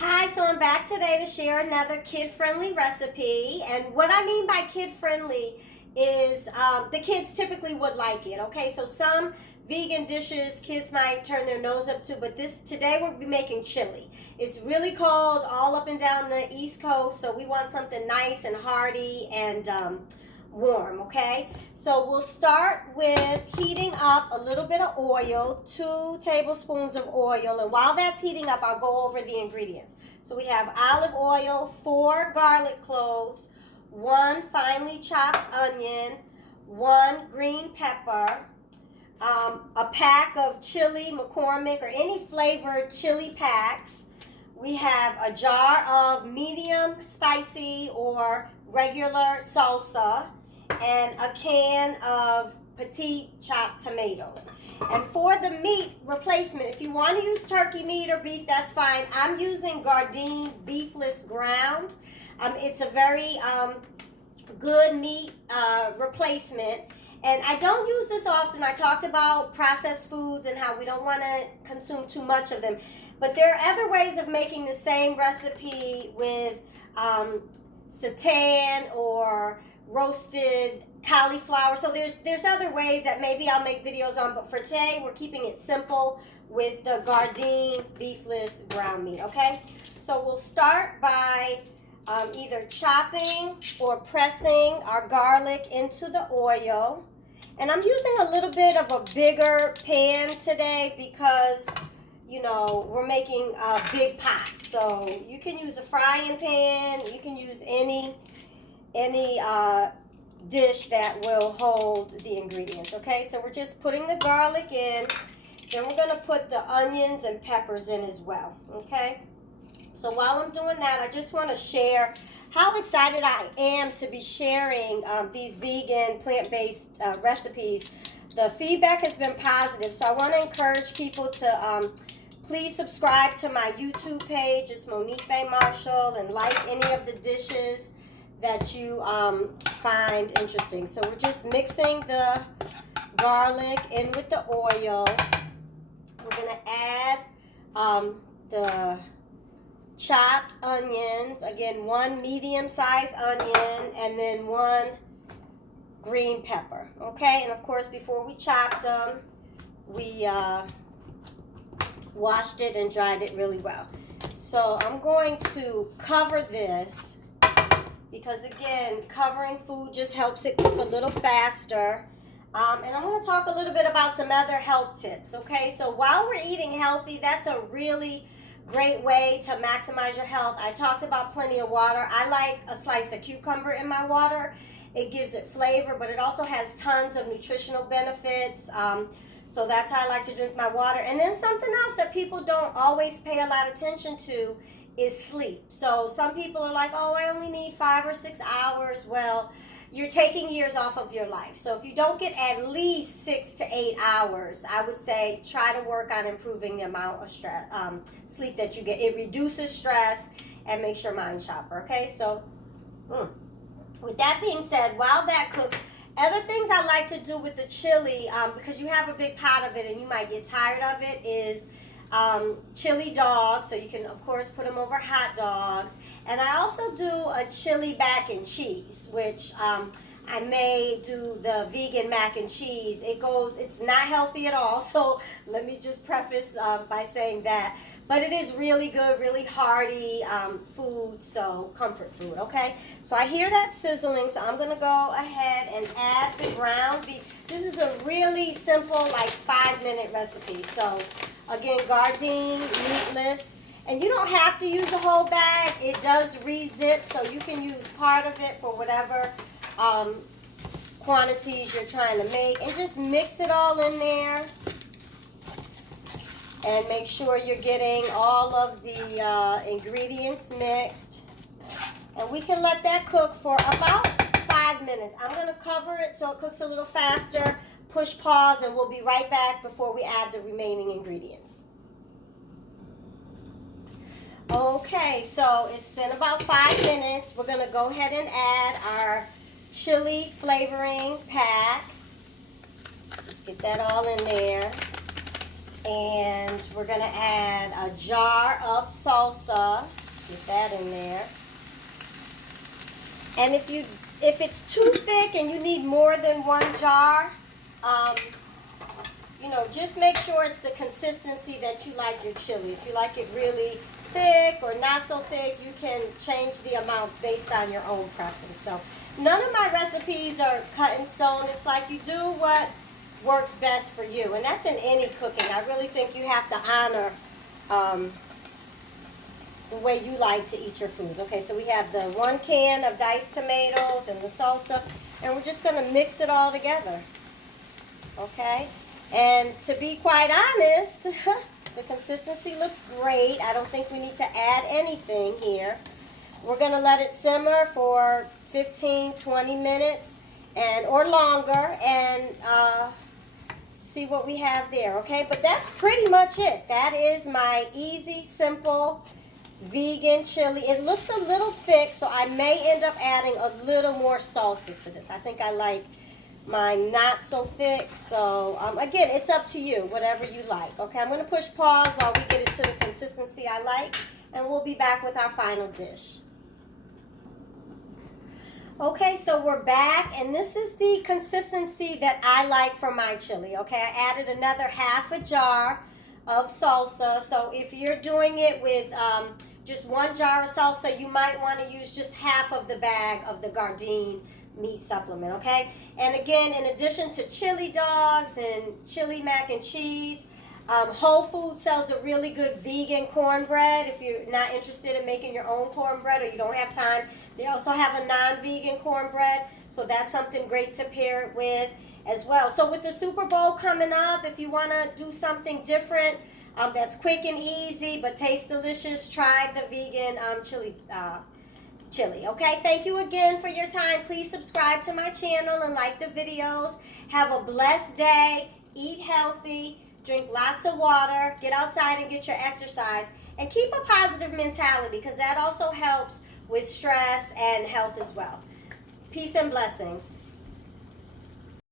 Hi, so I'm back today to share another kid-friendly recipe. And what I mean by kid-friendly is the kids typically would like it. Okay, so some vegan dishes kids might turn their nose up to, but today we'll be making chili. It's really cold all up and down the East Coast, so we want something nice and hearty and warm. Okay, so we'll start with heating up a little bit of oil, 2 tablespoons of oil, and while that's heating up, I'll go over the ingredients. So we have olive oil, 4 garlic cloves, 1 finely chopped onion, 1 green pepper, a pack of chili McCormick or any flavored chili packs. We have a jar of medium spicy or regular salsa, and a can of petite chopped tomatoes. And for the meat replacement, if you want to use turkey meat or beef, that's fine. I'm using Gardein beefless ground. It's a very good meat replacement. And I don't use this often. I talked about processed foods and how we don't want to consume too much of them. But there are other ways of making the same recipe with seitan or roasted cauliflower. So there's other ways that maybe I'll make videos on, but for today we're keeping it simple with the Gardein beefless ground meat. Okay, so we'll start by either chopping or pressing our garlic into the oil. And I'm using a little bit of a bigger pan today because we're making a big pot. So you can use a frying pan, you can use any dish that will hold the ingredients. Okay, so we're just putting the garlic in, then we're going to put the onions and peppers in as well. Okay, so while I'm doing that, I just want to share how excited I am to be sharing these vegan plant-based recipes. The feedback has been positive, so I want to encourage people to please subscribe to my YouTube page. It's Monife Marshall, and like any of the dishes that you find interesting. So we're just mixing the garlic in with the oil. We're going to add the chopped onions. Again, 1 medium-sized onion and then 1 green pepper. Okay, and of course, before we chopped them, we washed it and dried it really well. So I'm going to cover this because, again, covering food just helps it cook a little faster. And I'm going to talk a little bit about some other health tips, okay? So while we're eating healthy, that's a really great way to maximize your health. I talked about plenty of water. I like a slice of cucumber in my water. It gives it flavor, but it also has tons of nutritional benefits. So that's how I like to drink my water. And then something else that people don't always pay a lot of attention to is sleep. So some people are like, oh, I only need 5 or 6 hours. Well, you're taking years off of your life. So if you don't get at least 6 to 8 hours, I would say try to work on improving the amount of stress, sleep that you get. It reduces stress and makes your mind sharper. Okay, so with that being said, while that cooks, other things I like to do with the chili, because you have a big pot of it and you might get tired of it, is chili dogs. So you can, of course, put them over hot dogs. And I also do a chili mac and cheese, which I may do the vegan mac and cheese. It's not healthy at all, so let me just preface by saying that. But it is really good, really hearty food, so comfort food, okay? So I hear that sizzling, so I'm going to go ahead and add the ground beef. This is a really simple, like 5-minute recipe. So again, Gardein meatless. And you don't have to use the whole bag. It does re-zip, so you can use part of it for whatever quantities you're trying to make. And just mix it all in there. And make sure you're getting all of the ingredients mixed. And we can let that cook for about 5 minutes. I'm going to cover it so it cooks a little faster. Push pause, and we'll be right back before we add the remaining ingredients. Okay, so it's been about 5 minutes. We're going to go ahead and add our chili flavoring pack. Just get that all in there. And we're going to add a jar of salsa. Let's get that in there. And if it's too thick and you need more than one jar, you know, just make sure it's the consistency that you like your chili. If you like it really thick or not so thick, you can change the amounts based on your own preference. So none of my recipes are cut in stone. It's like you do what works best for you, and that's in any cooking. I really think you have to honor the way you like to eat your foods. Okay, so we have the 1 can of diced tomatoes and the salsa, and we're just going to mix it all together. Okay, and to be quite honest, the consistency looks great. I don't think we need to add anything here. We're going to let it simmer for 15-20 minutes or longer, and see what we have there. Okay, but that's pretty much it. That is my easy, simple vegan chili. It looks a little thick, so I may end up adding a little more salsa to this. I think I like mine not so thick, so again, it's up to you, whatever you like. Okay, I'm going to push pause while we get it to the consistency I like, and we'll be back with our final dish. Okay, so we're back, and this is the consistency that I like for my chili. Okay, I added another half a jar of salsa. So if you're doing it with just 1 jar of salsa, you might want to use just half of the bag of the Gardein meat supplement, okay? And again, in addition to chili dogs and chili mac and cheese, Whole Foods sells a really good vegan cornbread. If you're not interested in making your own cornbread or you don't have time, they also have a non-vegan cornbread, so that's something great to pair it with as well. So with the Super Bowl coming up, if you want to do something different that's quick and easy but tastes delicious, try the vegan chili. Okay, thank you again for your time. Please subscribe to my channel and like the videos. Have a blessed day. Eat healthy. Drink lots of water. Get outside and get your exercise. And keep a positive mentality, because that also helps with stress and health as well. Peace and blessings.